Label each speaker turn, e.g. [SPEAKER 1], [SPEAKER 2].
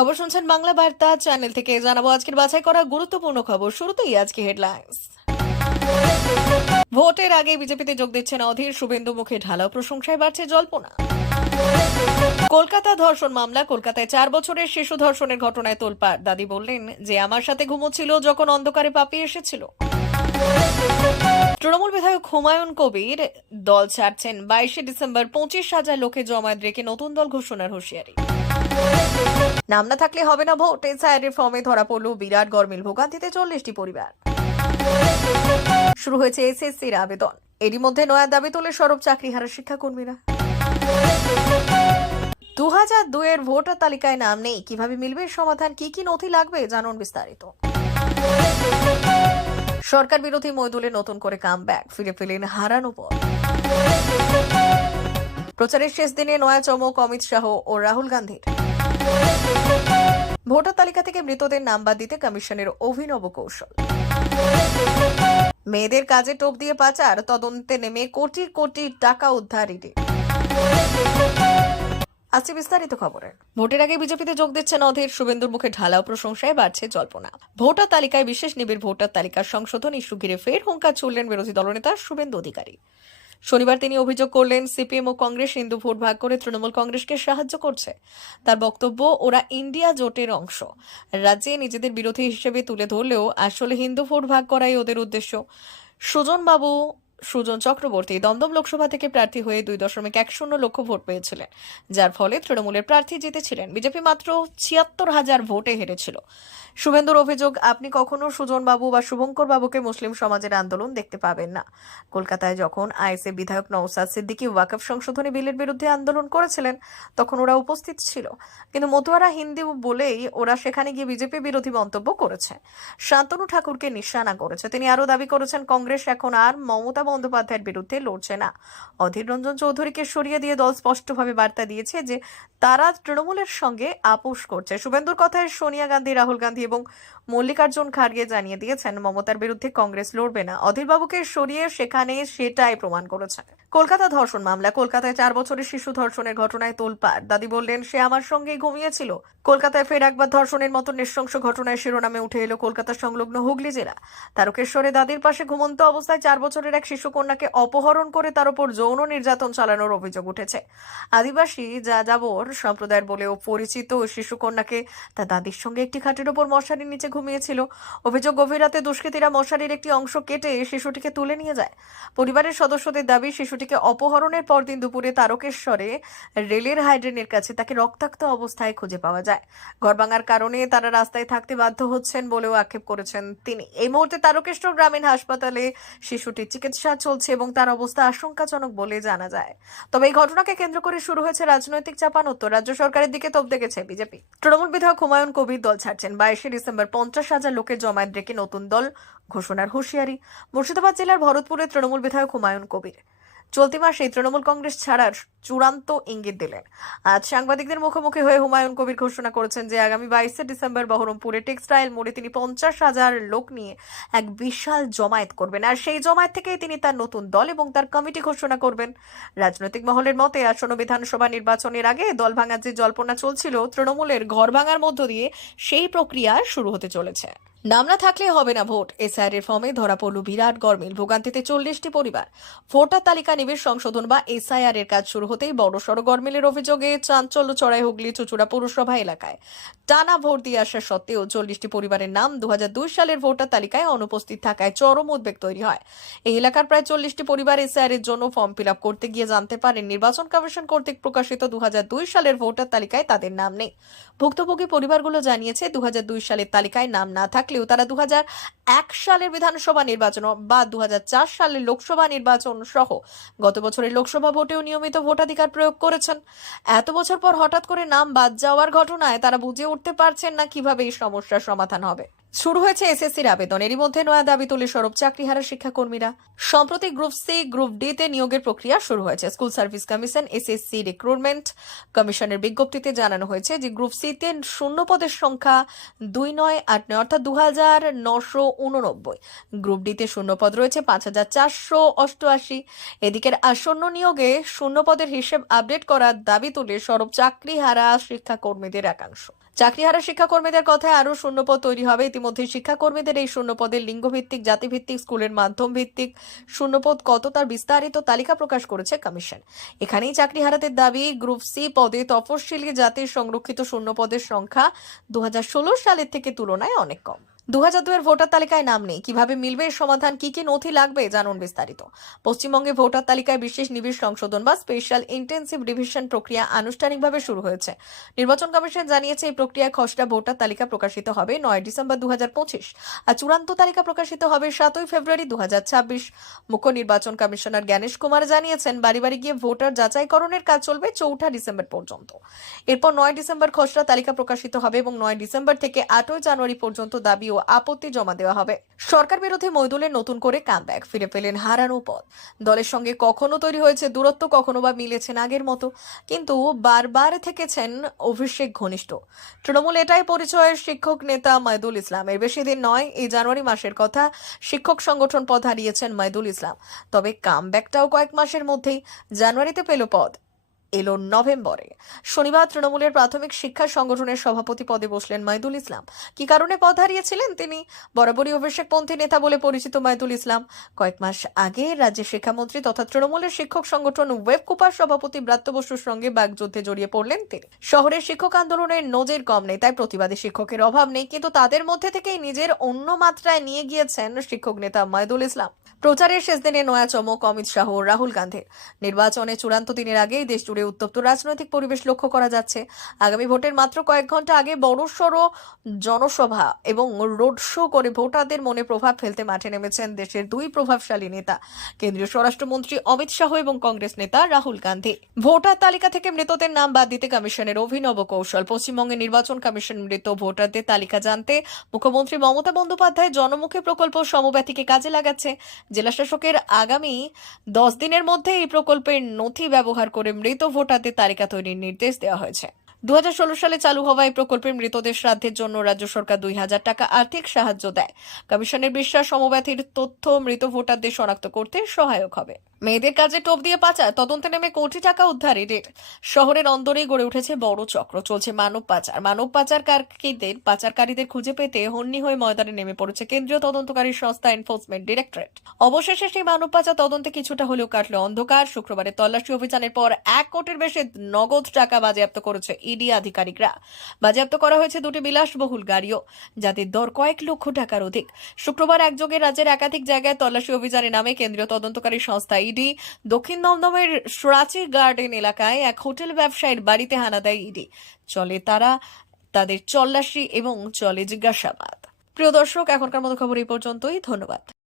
[SPEAKER 1] খবর শুনছেন বাংলা বার্তা, চ্যানেল থেকে জানাব আজকের বাছাই করা গুরুত্বপূর্ণ খবর। শুরুতেই আজকে হেডলাইন্স ভোটের আগে বিজেপিতে যোগ দিচ্ছেন অধীর শুভেন্দু মুখে ঢালাও প্রশংসায় বাড়ছে জল্পনা। কলকাতা ধর্ষণ মামলা, কলকাতায় চার বছরের শিশু ধর্ষণের ঘটনায় তোলপাড়। দাদি বললেন যে, আমার সাথে ঘুমোচ্ছিল যখন অন্ধকারে পাপিয়ে এসেছিল। তৃণমূল বিধায়ক হুমায়ুন কবির দল ছাড়ছেন বাইশে ডিসেম্বর পঁচিশ হাজার লোকে জমায়েত রেখে নতুন দল ঘোষণার হুঁশিয়ারি। নাম না থাকলে হবে না ভোট। এসআইআর ফর্মে ধরা পড়ল বিরাট গরমিল ভোগান্তিতে চল্লিশটি পরিবার। শুরু হয়েছে এসএসসির আবেদন। এরই মধ্যে নয়া দাবি তোলে সরব চাকরি হারা শিক্ষাকর্মীরা। দু হাজার দুয়ের ভোটার তালিকায় নাম নেই। কীভাবে মিলবে? সমাধান কি কি নথি লাগবে? জানুন বিস্তারিত। সরকার বিরোধী মৈদুলে নতুন করে কাম ব্যাক ফিরে পেলেন হারানো পর প্রচারের শেষ দিনে নয়া চমক অমিত শাহ ও রাহুল গান্ধীর। ভোটার তালিকা থেকে মৃতদের নাম বাদ দিতে কমিশনের অভিনব কৌশল। মেয়েদের কাজে টোপ দিয়ে পাচার, তদন্তে নেমে কোটি কোটি টাকা উদ্ধার ইডি। আজকে বিস্তারিত খবরে। ভোটের আগে বিজেপিতে যোগ দিচ্ছেন অধীর শুভেন্দুর মুখে ঢালাও প্রশংসায় বাড়ছে জল্পনা। ভোটার তালিকায় বিশেষ নিবিড় ভোটার তালিকার সংশোধন ইস্যু ঘিরে ফের হুঙ্কার ছুড়লেন বিরোধী দলনেতা শুভেন্দু অধিকারী। শনিবার তিনি অভিযোগ করলেন, সিপিএম ও কংগ্রেস হিন্দু ভোট ভাগ করে তৃণমূল কংগ্রেসকে সাহায্য করছে। তার বক্তব্য, ওরা ইন্ডিয়া জোটের অংশ। রাজ্যে নিজেদের বিরোধী হিসেবে তুলে ধরলেও আসলে হিন্দু ভোট ভাগ করাই ওদের উদ্দেশ্য। সুজন বাবু সুজন চক্রবর্তী দমদম লোকসভা থেকে প্রার্থী হয়ে দুই দশমিক এক শূন্য লক্ষ ভোট পেয়েছিলেন, যার ফলে তৃণমূলের প্রার্থী জিতেছিলেন। বিজেপি মাত্র ছিয়াত্তর হাজার ভোটে হেরেছিল। শুভেন্দুর অভিযোগ, আপনি কখনো সুজন বাবু বা শুভঙ্কর বাবুকে মুসলিম সমাজের আন্দোলন দেখতে পাবেন না। কলকাতায় যখন আইএসএ বিধায়ক নওসাদ সিদ্দিকি ওয়াকফ সংশোধনী বিলের বিরুদ্ধে আন্দোলন করেছিলেন, তখন ওরা উপস্থিত ছিল। কিন্তু মতুয়ারা হিন্দি বলেই ওরা সেখানে গিয়ে বিজেপি বিরোধী মন্তব্য করেছে। শান্তনু ঠাকুরকে নিশানা করেছে। তিনি আরও দাবি করেছেন, কংগ্রেস এখন আর মমতা বন্দ্যোপাধ্যায়ের বিরুদ্ধে লড়ছে না। অধীর রঞ্জন চৌধুরীকে সরিয়ে দিয়ে দল স্পষ্টভাবে বার্তা দিয়েছে যে, তারা তৃণমূলের সঙ্গে আপোষ করছে। শুভেন্দুর কথায় সোনিয়া গান্ধী, রাহুল গান্ধী এবং মল্লিকার্জুন খাড়গে জানিয়ে দিয়েছেন, মমতার বিরুদ্ধে কংগ্রেস লড়বে না। অধীরবাবুকে সরিয়ে সেখানে সেটাই প্রমাণ করেছে। কলকাতা ধর্ষণ মামলা। কলকাতায় চার বছরের শিশু ধর্ষণের ঘটনায় তোলপাড়। দাদি বললেন, সে আমার সঙ্গেই ঘুমিয়েছিল। কলকাতায় ফের একবার ধর্ষণের মতো নৃশংস ঘটনায় শিরোনামে উঠে এলো কলকাতা সংলগ্ন হুগলি জেলা। তারকেশ্বরে দাদির পাশে ঘুমন্ত অবস্থায় চার বছরের এক শিশু কন্যাকে অপহরণ করে তার উপর যৌন নির্যাতন চালানোর অভিযোগ উঠেছে। আদিবাসী যাযাবর সম্প্রদায়ের বলেও পরিচিত শিশু কন্যাকে দাদির সঙ্গে একটি খাটের ওপর মশারির নিচে ঘুমিয়েছিল। অভিযোগ গভীর রাতে দুষ্কৃতীরা মশারির একটি অংশ কেটে শিশুটিকে তুলে নিয়ে যায়। পরিবারের সদস্যদের দাবি শিশুটিকে অপহরণের পরদিন দুপুরে তারকেশ্বরে রেলের হাইড্রেনের কাছে তাকে রক্তাক্ত অবস্থায় খুঁজে পাওয়া যায়। ঘর ভাঙার কারণে তারা রাস্তায় থাকতে বাধ্য হচ্ছেন বলেও আক্ষেপ করেছেন তিনি। এই মুহূর্তে তারকেশ্বর গ্রামীণ হাসপাতালে শিশুটির চিকিৎসা চলছে এবং তার অবস্থা আশঙ্কাজনক বলে জানা যায়। তবে এই ঘটনাকে কেন্দ্র করে শুরু হয়েছে রাজনৈতিক চাপানোত্তর রাজ্য সরকারের দিকে তোপ দেখেছে বিজেপি। তৃণমূল বিধায়ক হুমায়ুন কবির দল ছাড়ছেন। বাইশে ডিসেম্বর পঞ্চাশ হাজার লোকের জমায়েত রেখে নতুন দল ঘোষণার হুঁশিয়ারি। মুর্শিদাবাদ জেলার ভরতপুরে তৃণমূল বিধায়ক হুমায়ুন কবির। চলতি মাসে তৃণমূল কংগ্রেস ছাড়ার চূড়ান্ত ইঙ্গিত দিলেন। আজ সাংবাদিকদের মুখোমুখি হয়ে হুমায়ুন কবির ঘোষণা করেছেন যে, আগামী বাইশে ডিসেম্বর বহরমপুরে টেক্সটাইল মোড়ে তিনি পঞ্চাশ হাজার লোক নিয়ে এক বিশাল জমায়েত করবেন। আর সেই জমায়েত থেকেই তিনি তার নতুন দল এবং তার কমিটি ঘোষণা করবেন। রাজনৈতিক মহলের মতে আসন্ন বিধানসভা নির্বাচনের আগে দল ভাঙার যে জল্পনা চলছিল, তৃণমূলের ঘর ভাঙার মধ্য দিয়ে সেই প্রক্রিয়া শুরু হতে চলেছে। নাম না থাকলে হবে না ভোট। এসআইআর এর ফর্মে ধরা পড়ল বিরাট গরমিল। ভোগান্তিতে চল্লিশটি পরিবার। ভোটার তালিকা নিবিড় সংশোধন বা এসআইআর এর কাজ শুরু হতেই বড় সড় গরমিলের অভিযোগে চাঞ্চল্য চড়াই হুগলি চুচুড়া পৌরসভা এলাকায়। টানা ভোট দিয়ে আসা সত্ত্বেও চল্লিশটি পরিবারের নাম দু হাজার দুই সালের ভোটার তালিকায় অনুপস্থিত থাকায় চরম উদ্বেগ তৈরি হয়। এই এলাকার প্রায় চল্লিশটি পরিবার এসআইআর এর জন্য ফর্ম ফিল করতে গিয়ে জানতে পারেন নির্বাচন কমিশন কর্তৃক প্রকাশিত দু হাজার দুই সালের ভোটার তালিকায় তাদের নাম নেই। ভুক্তভোগী পরিবারগুলো জানিয়েছে দু হাজার দুই সালের তালিকায় নাম না থাকলেও তারা দু এক সালের বিধানসভা নির্বাচন বা দুহাজার চার সালের লোকসভা নির্বাচন সহ গত বছরের লোকসভা ভোটেও নিয়মিত ভোটাধিকার প্রয়োগ করেছেন। এত বছর পর হঠাৎ করে নাম বাদ যাওয়ার ঘটনায় তারা বুঝে উঠতে পারছেন না কীভাবে এই সমস্যার সমাধান হবে। শুরু হয়েছে এসএসসির আবেদন। এরই মধ্যে নয়া দাবি তুলে সরব চাকরি চাকরিহারা শিক্ষাকর্মীরা। সম্প্রতি গ্রুপ সি, গ্রুপ ডি তে নিয়োগের প্রক্রিয়া শুরু হয়েছে। School service commission, SSC recruitment কমিশনের বিজ্ঞপ্তিতে জানানো হয়েছে যে গ্রুপ সি তে শূন্য পদের সংখ্যা দুই নয়, আট নয়, অর্থাৎ দু হাজার নশো উননব্বই। গ্রুপ ডিতে শূন্য পদ রয়েছে পাঁচ হাজার চারশো অষ্টআশি। এদিকের আসন্ন নিয়োগে শূন্য পদের হিসেব আপডেট করার দাবি তুলে সরব চাকরিহারা শিক্ষাকর্মীদের একাংশ। চাকরিহারা শিক্ষাকর্মীদের কথায় আরও শূন্যপদ তৈরি হবে। ইতিমধ্যে শিক্ষাকর্মীদের এই শূন্যপদের লিঙ্গভিত্তিক, জাতিভিত্তিক, স্কুলের মাধ্যম ভিত্তিক শূন্যপদ কত তার বিস্তারিত তালিকা প্রকাশ করেছে কমিশন। এখানেই চাকরিহারাদের দাবি, গ্রুপ সি পদে তফসিলি জাতির সংরক্ষিত শূন্যপদের সংখ্যা দু হাজার ষোলো সালের থেকে তুলনায় অনেক কম। দু হাজার দুয়ের ভোটার তালিকায় নাম নেই। কীভাবে মিলবে? সমাধান কি কি নথি লাগবে? জানুন বিস্তারিত। পশ্চিমবঙ্গে ভোটার তালিকায় বিশেষ নিবিড় সংশোধন বা স্পেশাল ইন্টেন্সিভ ডিভিশন প্রক্রিয়া আনুষ্ঠানিকভাবে শুরু হয়েছে। নির্বাচন কমিশন জানিয়েছে, এই প্রক্রিয়ায় খসড়া ভোটার তালিকা প্রকাশিত হবে নয় ডিসেম্বর দুহাজার পঁচিশ আর চূড়ান্ত তালিকা প্রকাশিত হবে সাতই ফেব্রুয়ারি দু হাজার ছাব্বিশ। মুখ্য নির্বাচন কমিশনার জ্ঞানেশ কুমার জানিয়েছেন, বাড়ি বাড়ি গিয়ে ভোটার যাচাইকরণের কাজ চলবে চৌঠা ডিসেম্বর পর্যন্ত। এরপর নয় ডিসেম্বর খসড়া তালিকা প্রকাশিত হবে এবং নয় ডিসেম্বর থেকে আটই জানুয়ারি পর্যন্ত দাবি ও আপত্তি জমা দেওয়া হবে। সরকার বিরোধী মৈদুলের নতুন করে কামব্যাক ফিরে পেলেন হারানো পদ। দলের সঙ্গে কখনো তৈরি হয়েছে দূরত্ব, কখনো বা মিলেছেন আগের মতো, কিন্তু বারবার থেকেছেন অভিষেক ঘনিষ্ঠ। তৃণমূল এটাই পরিচয়ের শিক্ষক নেতা মাইদুল ইসলাম। এর বেশি দিন নয়, এই জানুয়ারি মাসের কথা শিক্ষক সংগঠন পদ হারিয়েছেন মাইদুল ইসলাম। তবে কামব্যাকটাও কয়েক মাসের মধ্যেই জানুয়ারিতে পেল পদ। এলো নভেম্বরে। শনিবার তৃণমূলের প্রাথমিক শিক্ষা সংগঠনের সভাপতি পদে বসলেন মাইদুল ইসলাম। কি কারণে পদ হারিয়েছিলেন তিনি? বরাবরই অভিষেকপন্থী নেতা বলে পরিচিত মাইদুল ইসলাম। কয়েক মাস আগে রাজ্যের শিক্ষামন্ত্রী তথা তৃণমূলের শিক্ষক সংগঠন ওয়েব কুপার সভাপতি ব্রাত্য বসুর সঙ্গে বাগযুদ্ধে জড়িয়ে পড়লেন তিনি। শহরের শিক্ষক আন্দোলনের নজির কম নেই, তাই প্রতিবাদী শিক্ষকের অভাব নেই, কিন্তু তাদের মধ্যে থেকেই নিজের অন্য মাত্রায় নিয়ে গিয়েছেন শিক্ষক নেতা মাইদুল ইসলাম। প্রচারের শেষ দিনে নয়া চমক অমিত শাহ ও রাহুল গান্ধীর। নির্বাচনে চূড়ান্ত দিনের আগেই দেশ জুড়ে উত্তপ্ত রাজনৈতিক পরিবেশ লক্ষ্য করা যাচ্ছে। আগামী ভোটের মাত্র কয়েক ঘণ্টা আগে বড়সড় জনসভা এবং রোড শো করে ভোটারদের মনে প্রভাব ফেলতে মাঠে নেমেছেন দেশের দুই প্রভাবশালী নেতা। কেন্দ্রীয় স্বরাষ্ট্রমন্ত্রী অমিত শাহ এবং কংগ্রেস নেতা রাহুল গান্ধী। ভোটার তালিকা থেকে মৃতদের নাম বাদ দিতে কমিশনের অভিনব কৌশল। পশ্চিমবঙ্গে নির্বাচন কমিশন মৃত ভোটারদের তালিকা জানতে মুখ্যমন্ত্রী মমতা বন্দ্যোপাধ্যায় জনমুখী প্রকল্প সমব্যাথীকে কাজে লাগাচ্ছে। জেলা শাসকের আগামী দশ দিনের মধ্যে এই প্রকল্পের নথি ব্যবহার করে মৃত ভোটারদের তালিকা তৈরির নির্দেশ দেওয়া হয়েছে। দু হাজার ষোলো সালে চালু হওয়া এই প্রকল্পের মৃতদের শ্রাদ্ধের জন্য রাজ্য সরকার দুই হাজার টাকা আর্থিক সাহায্য দেয়। কমিশনের বিশ্বাস সমব্যাথীর তথ্য মৃত ভোটারদের শনাক্ত করতে সহায়ক হবে। মেয়েদের কাজে টোপ দিয়ে পাচার, তদন্তে নেমে কোটি টাকা উদ্ধার এদের শহরের অন্দরেই গড়ে উঠেছে বড় চক্র, চলছে মানব পাচার। মানব পাচারকারীদের পাচারকারীদের খুঁজে পেতে হন্যি হয়ে ময়দানে নেমে পড়েছে কেন্দ্রীয় তদন্তকারী সংস্থা এনফোর্সমেন্ট ডিরেক্টরেট অবশেষে সেই মানব পাচার তদন্তে কিছুটা হলেও কাটলো অন্ধকার। শুক্রবারে তল্লাশি অভিযানের পর এক কোটির বেশি নগদ টাকা বাজেয়াপ্ত করেছে ইডি আধিকারিকরা। বাজেয়াপ্ত করা হয়েছে দুটি বিলাসবহুল গাড়িও, যাদের দর কয়েক লক্ষ টাকার অধিক। শুক্রবার একযোগে রাজ্যের একাধিক জায়গায় তল্লাশি অভিযানে নামে কেন্দ্রীয় তদন্তকারী সংস্থা ইডি। দক্ষিণ দমদমের সরাচি গার্ডেন এলাকায় এক হোটেল ব্যবসায়ীর বাড়িতে হানা দেয় ইডি। চলে তারা, তাদের চল্লাশি এবং চলে জিজ্ঞাসাবাদ। প্রিয় দর্শক, এখনকার মতো খবর এই পর্যন্তই। ধন্যবাদ।